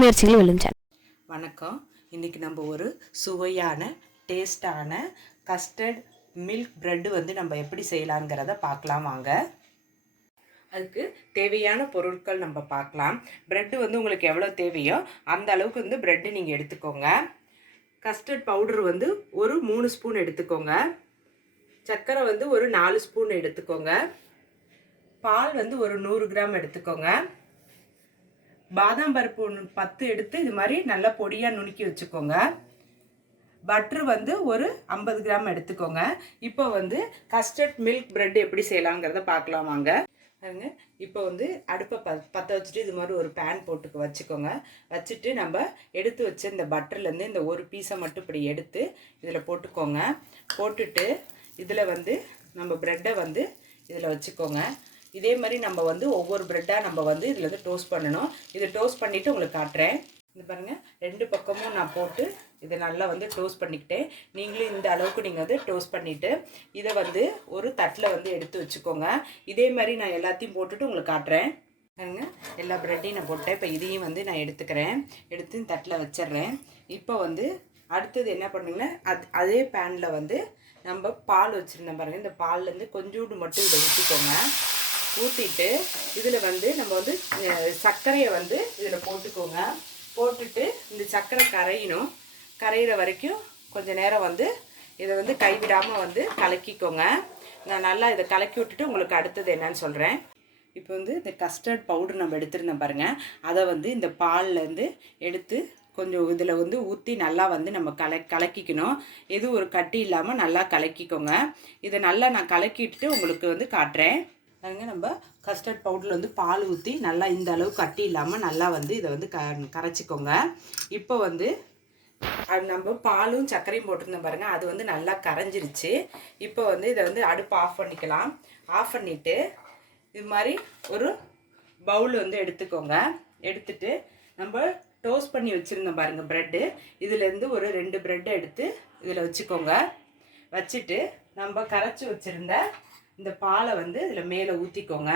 முயற்சிகளும் விழுந்தன. வணக்கம். இன்றைக்கி நம்ம ஒரு சுவையான டேஸ்டான கஸ்டர்ட் மில்க் ப்ரெட்டு வந்து நம்ம எப்படி செய்யலாங்கிறத பார்க்கலாம் வாங்க. அதுக்கு தேவையான பொருட்கள் நம்ம பார்க்கலாம். ப்ரெட்டு வந்து உங்களுக்கு எவ்வளோ தேவையோ அந்த அளவுக்கு வந்து ப்ரெட்டு நீங்கள் எடுத்துக்கோங்க. கஸ்டர்ட் பவுடர் வந்து ஒரு மூணு ஸ்பூன் எடுத்துக்கோங்க. சர்க்கரை வந்து ஒரு நாலு ஸ்பூன் எடுத்துக்கோங்க. பால் வந்து ஒரு நூறு கிராம் எடுத்துக்கோங்க. பாதாம் பருப்பு ஒன்று பத்து எடுத்து இது மாதிரி நல்லா பொடியாக நுணுக்கி வச்சுக்கோங்க. பட்ரு வந்து ஒரு ஐம்பது கிராம் எடுத்துக்கோங்க. இப்போ வந்து கஸ்டர்ட் மில்க் ப்ரெட் எப்படி செய்யலாங்கிறத பார்க்கலாம் வாங்க. பாருங்க இப்போ வந்து அடுப்பை ப பற்ற வச்சுட்டு இது மாதிரி ஒரு பேன் போட்டுக்க வச்சுக்கோங்க. வச்சுட்டு நம்ம எடுத்து வச்ச இந்த பட்டர்லேருந்து இந்த ஒரு பீஸை மட்டும் இப்படி எடுத்து இதில் போட்டுக்கோங்க. போட்டுட்டு இதில் வந்து நம்ம ப்ரெட்டை வந்து இதில் வச்சுக்கோங்க. இதே மாதிரி நம்ம வந்து ஒவ்வொரு ப்ரெட்டாக நம்ம வந்து இதில் வந்து டோஸ்ட் பண்ணணும். இதை டோஸ்ட் பண்ணிவிட்டு உங்களுக்கு காட்டுறேன். இது பாருங்கள் ரெண்டு பக்கமும் நான் போட்டு இதை நல்லா வந்து டோஸ்ட் பண்ணிக்கிட்டேன். நீங்களும் இந்த அளவுக்கு நீங்கள் வந்து டோஸ்ட் பண்ணிவிட்டு இதை வந்து ஒரு தட்டில் வந்து எடுத்து வச்சுக்கோங்க. இதே மாதிரி நான் எல்லாத்தையும் போட்டுட்டு உங்களுக்கு காட்டுறேன். பாருங்க எல்லா ப்ரெட்டையும் நான் போட்டேன். இப்போ இதையும் வந்து நான் எடுத்துக்கிறேன். எடுத்து தட்டில் வச்சிடுறேன். இப்போ வந்து அடுத்தது என்ன பண்ணுங்கன்னா அது அதே பேனில் வந்து நம்ம பால் வச்சுருந்தோம் பாருங்கள் இந்த பால்லேருந்து கொஞ்சோண்டு மட்டும் இதை ஊற்றிக்கோங்க ஊற்றிட்டு இதில் வந்து நம்ம வந்து சர்க்கரையை வந்து இதில் போட்டுக்கோங்க. போட்டுட்டு இந்த சர்க்கரை கரையணும். கரையிற வரைக்கும் கொஞ்சம் நேரம் வந்து இதை வந்து கைவிடாமல் வந்து கலக்கிக்கோங்க. நான் நல்லா இதை கலக்கி விட்டுட்டு உங்களுக்கு அடுத்தது என்னன்னு சொல்கிறேன் இப்போ வந்து இந்த கஸ்டர்ட் பவுடர் நம்ம எடுத்திருந்தோம் பாருங்கள் அதை வந்து இந்த பால்லேருந்து எடுத்து கொஞ்சம் இதில் வந்து ஊற்றி நல்லா வந்து நம்ம கல கலக்கிக்கணும். எதுவும் ஒரு கட்டி இல்லாமல் நல்லா கலக்கிக்கோங்க. இதை நல்லா நான் கலக்கிட்டு உங்களுக்கு வந்து காட்டுறேன். பாருங்க நம்ம கஸ்டர்ட் பவுடரில் வந்து பால் ஊற்றி நல்லா இந்த அளவு கட்டி இல்லாமல் நல்லா வந்து இதை வந்து க கரைச்சிக்கோங்க. இப்போ வந்து அது நம்ம பாலும் சர்க்கரையும் போட்டிருந்தோம் பாருங்கள் அது வந்து நல்லா கரைஞ்சிருச்சு. இப்போ வந்து இதை வந்து அடுப்பு ஆஃப் பண்ணிக்கலாம். ஆஃப் பண்ணிவிட்டு இது மாதிரி ஒரு பவுல் வந்து எடுத்துக்கோங்க. எடுத்துட்டு நம்ம டோஸ்ட் பண்ணி வச்சுருந்தோம் பாருங்கள் ப்ரெட்டு இதுலேருந்து ஒரு ரெண்டு ப்ரெட்டை எடுத்து இதில் வச்சுக்கோங்க. வச்சுட்டு நம்ம கரைச்சி வச்சுருந்த இந்த பாலை வந்து இதில் மேலே ஊற்றிக்கோங்க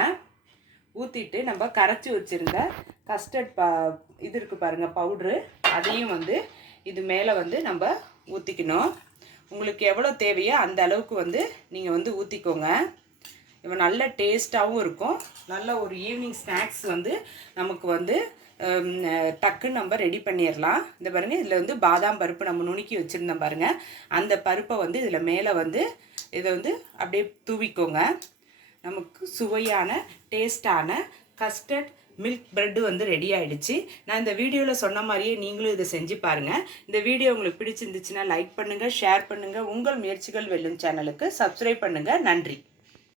ஊற்றிட்டு நம்ம கரைச்சி வச்சுருந்த கஸ்டர்ட் ப இது இருக்குது பாருங்கள் பவுட்ரு அதையும் வந்து இது மேலே வந்து நம்ம ஊற்றிக்கணும் உங்களுக்கு எவ்வளோ தேவையோ அந்த அளவுக்கு வந்து நீங்கள் வந்து ஊற்றிக்கோங்க இப்போ நல்ல டேஸ்ட்டாகவும் இருக்கும். நல்ல ஒரு ஈவினிங் ஸ்நாக்ஸ் வந்து நமக்கு வந்து டக்குன்னு நம்ம ரெடி பண்ணிடலாம் இந்த பாருங்கள் இதில் வந்து பாதாம் பருப்பு நம்ம நுணுக்கி வச்சுருந்தோம் பாருங்கள் அந்த பருப்பை வந்து இதில் மேலே வந்து இதை வந்து அப்படியே தூவிக்கோங்க. நமக்கு சுவையான டேஸ்டான கஸ்டர்ட் மில்க் ப்ரெட்டு வந்து ரெடி ஆகிடுச்சு நான் இந்த வீடியோவில் சொன்ன மாதிரியே நீங்களும் இதை செஞ்சு பாருங்கள் இந்த வீடியோ உங்களுக்கு பிடிச்சிருந்துச்சுன்னா லைக் பண்ணுங்கள் ஷேர் பண்ணுங்கள் உங்கள் முயற்சிகள் வெல்லும் சேனலுக்கு சப்ஸ்கிரைப் பண்ணுங்கள் நன்றி.